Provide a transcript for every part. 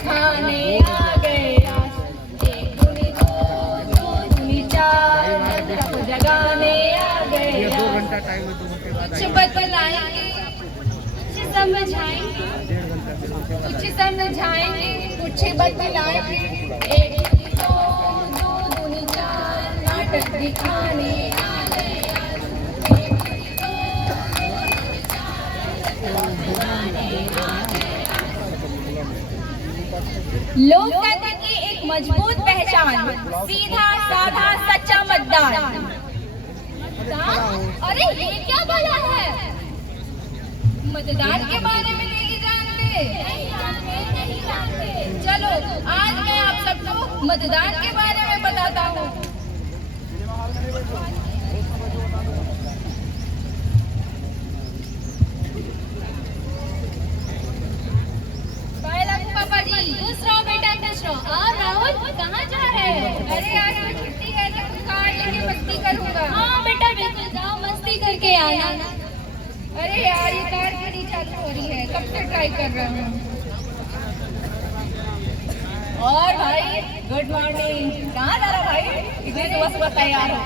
दिखाने आ गए आज। एक दूनी दो, दो दूनी चार, तब जगाने आ गए आज। कुछ बतलाएंगे, कुछ समझाएंगे, कुछ समझाएंगे, कुछ बतलाएंगे। एक दूनी दो, दो दूनी चार, नाटक दिखाने आ गए आज। एक दूनी दो, दो दूनी चार, नाटक दिखाने आ गए आज। लोकतंत्र की एक मजबूत पहचान, सीधा साधा सच्चा मतदान। अरे ये क्या बोला है? मतदान के बारे में नहीं जानते? नहीं जानते। चलो आज मैं आप सबको मतदान के बारे में बताता हूँ। पापा जी खुश रहो बेटा, खुश रहो। और राहुल कहाँ जा रहे हैं? अरे आज तो छुट्टी है ना, कार लेके मस्ती करूँगा। हाँ बेटा बिल्कुल जाओ, मस्ती करके आना। अरे यार ये कार नहीं चालू हो रही है, कब से ट्राई कर रहा हूँ। और भाई गुड मॉर्निंग। कहाँ जा रहा भाई? इतनी सुबह सुबह तैयार हो?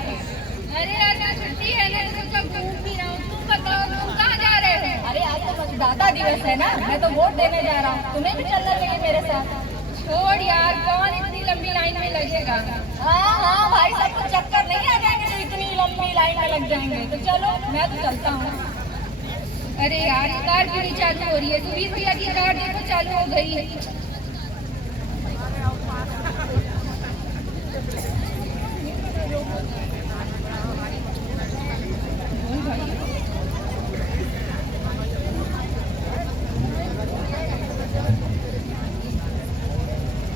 अरे आज तो छुट्टी है ना, तो सब घूम भी रहा हूँ। तुम बताओ तुम कहाँ जा रहे हो? अरे आज तो मतदाता दिवस है ना, मैं तो वोट देने जा रहा हूँ। तुम्हें भी चलना चाहिए मेरे साथ। छोड़ यार, कौन इतनी लंबी लाइन में लगेगा? हाँ भाई सबको चक्कर नहीं आ जाएंगे जो इतनी लंबी लाइन में लग जाएंगे। तो चलो मैं तो चलता हूँ। अरे यार कार क्यों नहीं चालू हो रही है? सुबीर भैया की कार देखो चालू हो गई है।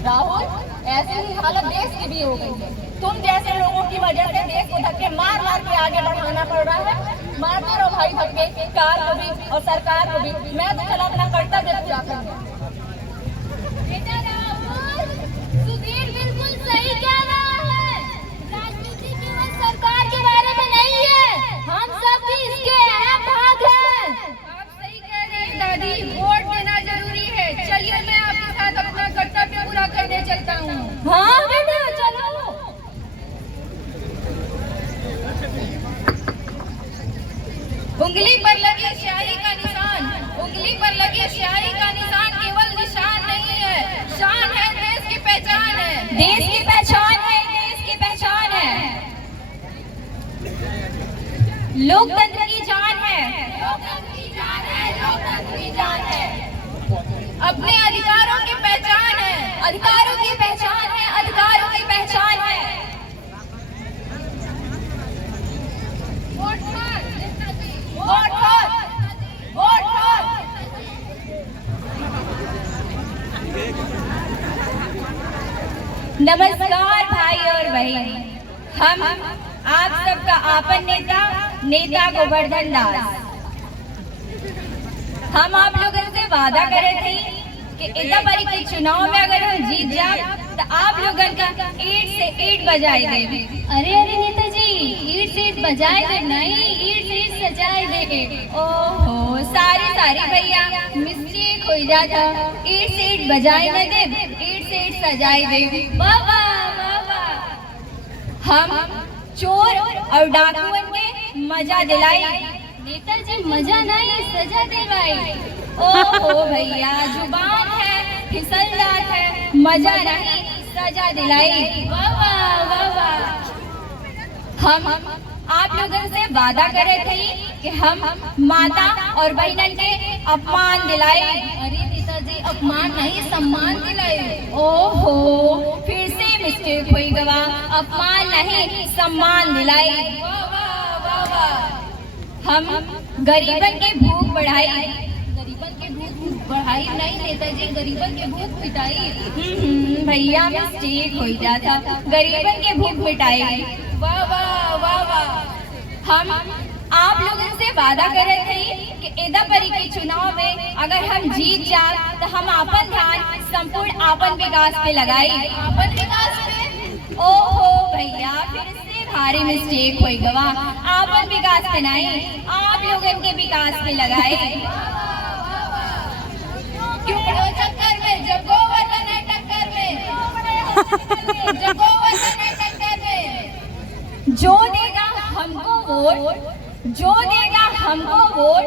राहुल ऐसी ही हालत देश की भी हो गई है। तुम जैसे लोगों की वजह से देश को धक्के मार मार के आगे बढ़ाना पड़ रहा है। मारते रहो भाई धक्के, कार को भी और सरकार को भी। मैं तो चला अपना कर्तव्य पूरा करूंगा। बेटा राहुल, सुधीर बिल्कुल सही कह रहा है। राजनीति केवल सरकार के बारे में नहीं है, हम सब भी इसके अहम भाग हैं। आप सही कह रहे हैं दादी, वोट देना जरूरी है। चलिए मैं आपके साथ अपना कर्तव्य पूरा करने चलता हूँ। हाँ बेटा चलो। उंगली पर लगी स्याही का निशान, उंगली पर लगी स्याही का निशान केवल निशान नहीं है, शान है, देश की पहचान है। देश की पहचान है, देश की पहचान है। लोकतंत्र की जान है, लोकतंत्र की जान है, लोकतंत्र की जान है। अपने अधिकारों की पहचान है, अधिकारों की पहचान है, अधिकारों की पहचान है। Vote for, vote for, vote for. नमस्कार भाई और बहन, हम आप सबका आपन नेता, नेता गोवर्धन दास। हम आप लोगों से वादा करे थे कि इतापरी के चुनाव में अगर हम जीत जाए तो आप लोगों का ईट से ईट बजाए दे। अरे अरे नेताजी, ईट से ईट बजाए दे नहीं, ईट से ईट सजाए दे। ओहो सारी भैया मिस्टेक हो जाता। ईट से ईट बजाए न दे, ईट से ईट सजाए दे। वाह वाह वाह। हम चोर और डाकुओं के मजा दिलाई, नेताजी मजा नहीं सजा दिलवाई। ओहो भैया जुबान है फिसलदार है, मजा नहीं सजा दिलाई। वाह वाह वाह वाह। हम आप लोगों से वादा करे थे कि हम माता और बहनन के अपमान दिलाए। अरे नेताजी अपमान नहीं सम्मान दिलाए। ओहो फिर से मिस्टेक हुई गवा, अपमान नहीं सम्मान दिलाए। वाह वाह वाह वाह। हम गरीबन के भूख बढ़ाई, गरीबन के भूख बढ़ाई नहीं नेताजी, गरीबन के भूख मिटाई। भैया मिस्टेक हो जाता, गरीबन के भूख मिटाई। वाह वाह वाह वाह। हम आप लोगों से वादा करे थे कि इतापरी के चुनाव में अगर हम जीत जाए तो हम अपन ध्यान संपूर्ण आपन विकास पे लगाई। आपन विकास पे? ओहो भैया फिर से भारी मिस्टेक हुई गवा, आपन विकास पे नहीं, आप लोगों के विकास पे लगाए। क्यों चक्कर में जब गोवर्धन वोट, जो देगा हमको वोट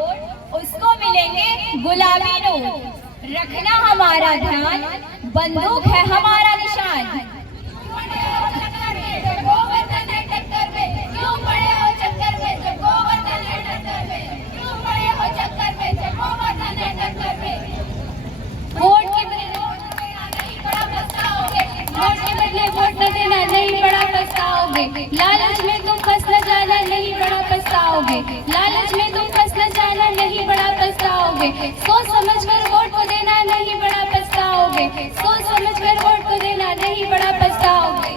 उसको मिलेंगे गुलाबी नोट। रखना हमारा ध्यान, बंदूक है हमारा निशान। वोट न देना नहीं बड़ा पछताओगे, लालच में तुम फंस न जाना नहीं बड़ा पछताओगे, लालच में तुम फंस न जाना नहीं बड़ा पछताओगे, सोच समझ कर वोट को देना नहीं बड़ा पछताओगे, सोच समझ कर वोट को देना नहीं बड़ा पछताओगे।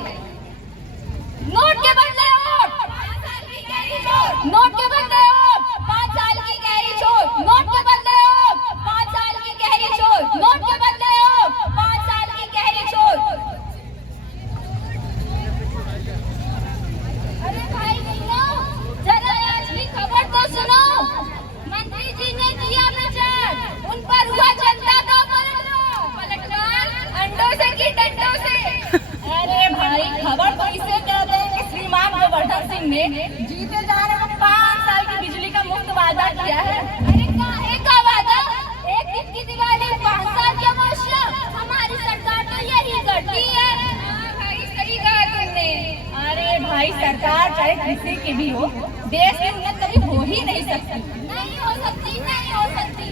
नोट के बदले वोट, नोट के बदले वोट, 5 साल की गहरी चोट। नोट के बदले वोट, 5 साल की गहरी चोट। नोट के बदले वोट, 5 साल की गहरी चोट। अरे भाई सुनो, जरा आज की खबर तो सुनो। मंत्री जी ने किया प्रचार, उन पर हुआ जनता का पलटवार, अंडों से की डंडों से। अरे भाई खबर तो इसे कहते हैं कि श्रीमान गोवर्धन सिंह ने जीते जाने में 5 साल की बिजली का मुफ्त वादा किया है। अरे काहे का वादा? एक दिन की दिवाली 5 साल की अमावस्या, हमारी सरकार तो यही करती है। भाई सही कहा तुमने। अरे भाई सरकार चाहे किसी की भी हो, देश की उन्नति कभी हो ही नहीं सकती, नहीं हो सकती, नहीं हो सकती।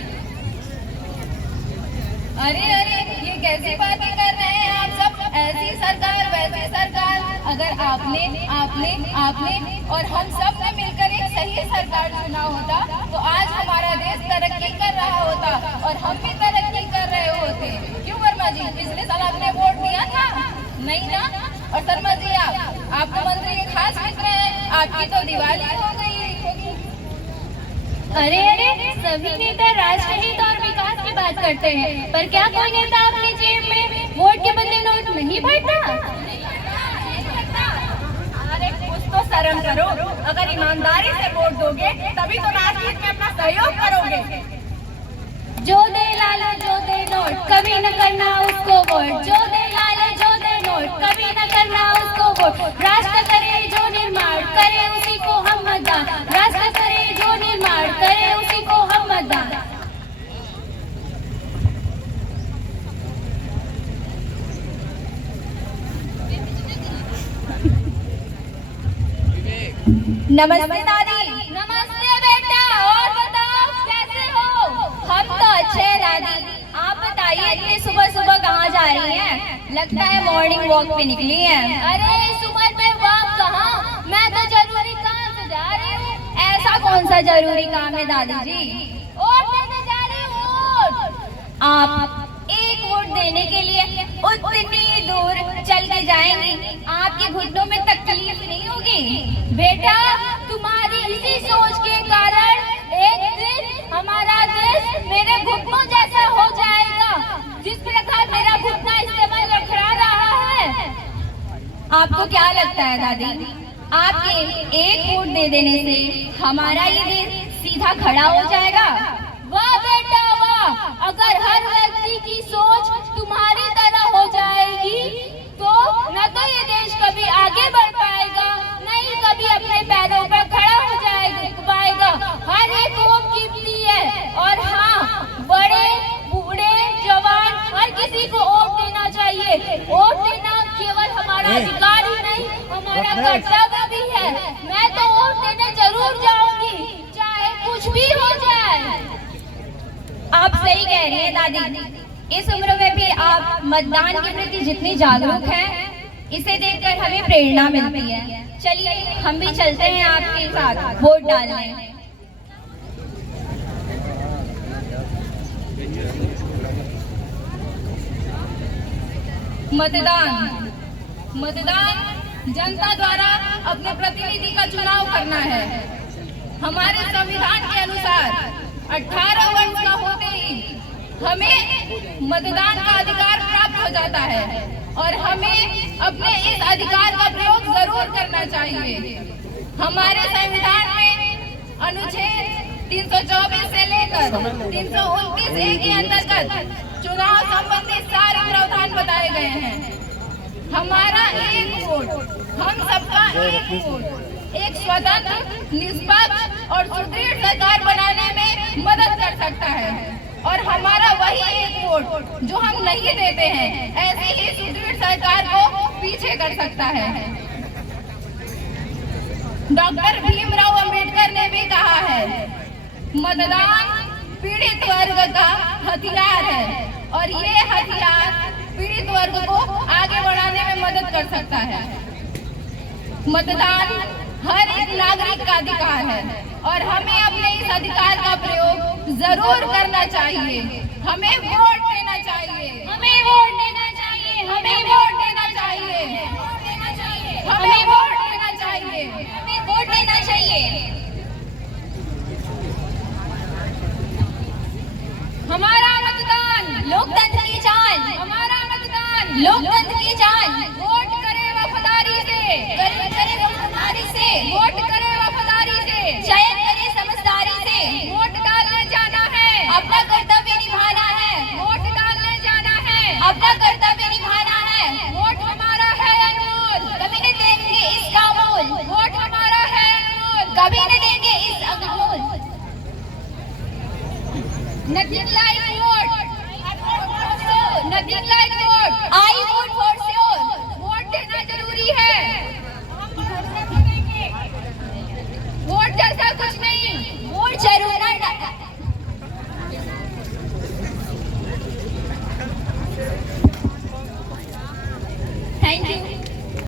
अरे अरे ये कैसी बातें कर रहे हैं आप सब? ऐसी सरकार वैसी सरकार। अगर आपने और हम सब ने मिलकर एक सही सरकार चुना होता तो आज हमारा देश तरक्की कर रहा होता और हम भी तरक्की कर रहे होते। क्यों वर्मा जी, पिछले साल आपने वोट दिया था नहीं ना? और शर्मा जी आपको मंत्री के खास मित्र हैं, आपकी तो दिवाली हो गई। अरे अरे सभी नेता राष्ट्रहित और विकास की बात करते हैं, पर क्या कोई नेता अपनी जेब में वोट के बदले नोट नहीं भरता? अरे कुछ तो शर्म करो। अगर ईमानदारी से वोट दोगे तभी तो राजनीति में अपना सहयोग करोगे। जो दे लाले जो दे नोट, कभी न करना उसको वोट। जो दे लाले जो दे नोट, कभी न करना उसको वोट। राष्ट्र करे जो निर्माण, करे उसी को हम मतदान। राष्ट्र करे जो निर्माण, करे उसी को हम मतदान। नमस्ते दादी। नमस्ते बेटा, और बताओ कैसे हो? हम तो अच्छे हैं दादी। आप बताइए इतनी सुबह सुबह कहाँ जा रही हैं? लगता है मॉर्निंग वॉक पे निकली हैं। अरे इस उम्र में वॉक कहाँ, मैं तो जरूरी काम से जा रही हूँ। ऐसा कौन सा जरूरी काम है दादी जी? वोट देने जा रही हूँ। आप एक वोट देने के लिए उतनी दूर चल के जाएंगी, आपके घुटनों में तकलीफ नहीं होगी? बेटा तुम्हारी इसी सोच के कारण एक दिन हमारा देश मेरे घुटनों जैसा हो जाएगा, जिस प्रकार मेरा घुटना इस समय लड़खड़ा रहा है। आपको क्या लगता है दादी, आपके एक वोट दे देने से हमारा ये देश सीधा खड़ा हो जाएगा? वाह बेटा वाह, अगर हर व्यक्ति की सोच तुम्हारी तरह हो जाएगी तो न तो ये देश कभी आगे बढ़ पाएगा, नहीं कभी अपने पैरों पर खड़ा हो पाएगा। हर एक वोट कीमती है और हाँ, बड़े बूढ़े जवान हर किसी को वोट देना चाहिए। वोट देना केवल हमारा अधिकार ही नहीं, हमारा कर्तव्य भी है। मैं तो वोट देने जरूर जाऊंगी, चाहे कुछ भी हो जाए। आप सही कह रही हैं दादी। इस उम्र में भी आप मतदान के प्रति जितनी जागरूक हैं, इसे देखकर हमें प्रेरणा मिलती है। चलिए हम भी चलते हैं आपके साथ वोट डालने। मतदान जनता द्वारा अपने प्रतिनिधि का चुनाव करना है। हमारे संविधान के अनुसार 18 वर्ष का होते ही हमें मतदान का अधिकार प्राप्त हो जाता है और हमें अपने इस अधिकार का प्रयोग जरूर करना चाहिए। हमारे संविधान में अनुच्छेद 324 से लेकर 329A के अंतर्गत चुनाव संबंधी सारे प्रावधान बताए गए हैं। हमारा एक वोट, हम सबका एक वोट। एक स्वतंत्र, निष्पक्ष और सुदृढ़ सरकार बनाने में मदद कर सकता है। और हमारा वही एक वोट जो हम नहीं देते हैं, ऐसी ही सुदृढ़ सरकार को पीछे कर सकता है। डॉक्टर भीमराव अंबेडकर ने भी कहा है, मतदान पीड़ित वर्ग का हथियार है और ये हथियार पीड़ित वर्ग को आगे बढ़ाने में मदद कर सकता है। मतदान हर एक नागरिक का अधिकार है और हमें अपने इस अधिकार का प्रयोग जरूर करना चाहिए। हमें वोट देना चाहिए, हमें वोट देना चाहिए, हमें वोट देना चाहिए, हमें वोट देना चाहिए, हमें वोट देना चाहिए। हमारा मतदान लोकतंत्र की जान, हमारा मतदान लोकतंत्र की जान। वोट करें वफादारी से, करें वफादारी से, वोट करें वफादारी से, चयन करें समझदारी से। वोट डालने जाना है, अपना कर्तव्य निभाना है, वोट डालने जाना है, अपना कर्तव्य निभाना है। वोट हमारा है अनमोल, कभी नहीं देंगे इसका मोल। वोट हमारा है अनमोल, कभी नहीं देंगे इसका मोल। Nothing like vote. Nothing like vote. I vote for sure. Vote देना जरूरी है।